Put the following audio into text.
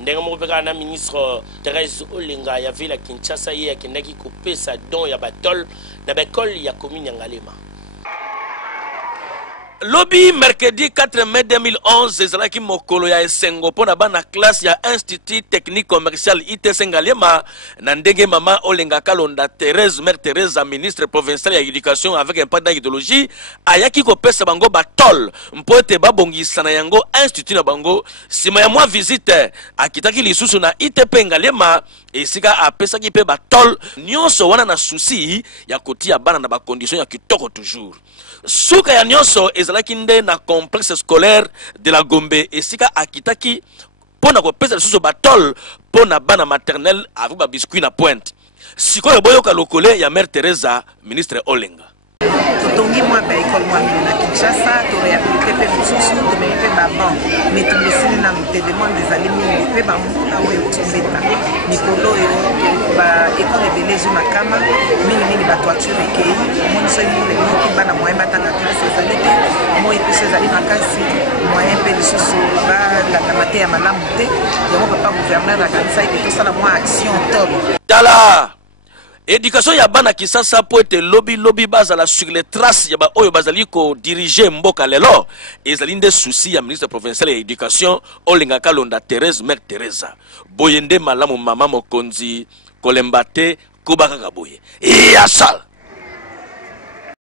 ndenge moko peka na ministre Thérèse Olenga ya ville ya Kinshasa ye akendaki kopesa don ya batol na bakole ya commune ya Ngalema. Lobby mercredi 4 mai 2011 ezalaki mokolo ya esengo pona bana classe ya Institut Technique Commercial ITC Ngalema na ndenge mama Olenga Kalonda Thérèse mère Thérèse ministre provincial ya éducation avec un pas d'idéologie ayaki kopesa bango batol mpo ete babongisa na yango institut na bango sima ya mwa visite akitaki lisusu na ITP Ngalema esika apesaki pe batol nyonso wana na souci ya kotia bana na ba condition ya kitoko toujours suka ya nyonso ezalaki nde na complexe scolaire de la Gombe esika akitaki pona kopesa lisusu batol pona bana maternelle avec ba biscuit na pointe sikoyo boyoka lokole ya mère Teresa ministre Olenga tongi mwa ba école mwa na Kinshasa to réhabiliter pe mususu to pe ba ban mais to mesini na te demande des aliments pe ba muna we tuzeta nikolo yo ba école ebelezo na kama mingi ba toiture ekei moni so yule ki bana moyen batanga classe ezalite moi pe sezali makasi moyen pe lisusu ba la kamate ya malamu te yango papa gouverneur na kanisa eke tosala mwa action top tala éducation ya bana Kisasa po ete lobby bazala sur les traces ya ba oyo bazali ko diriger mboka lelo ezali nde souci ya ministre provincial ya éducation Olenga Kalonda Thérèse mère Teresa boyende malamu mama mokonzi kolembate kobaka kaboye ya sal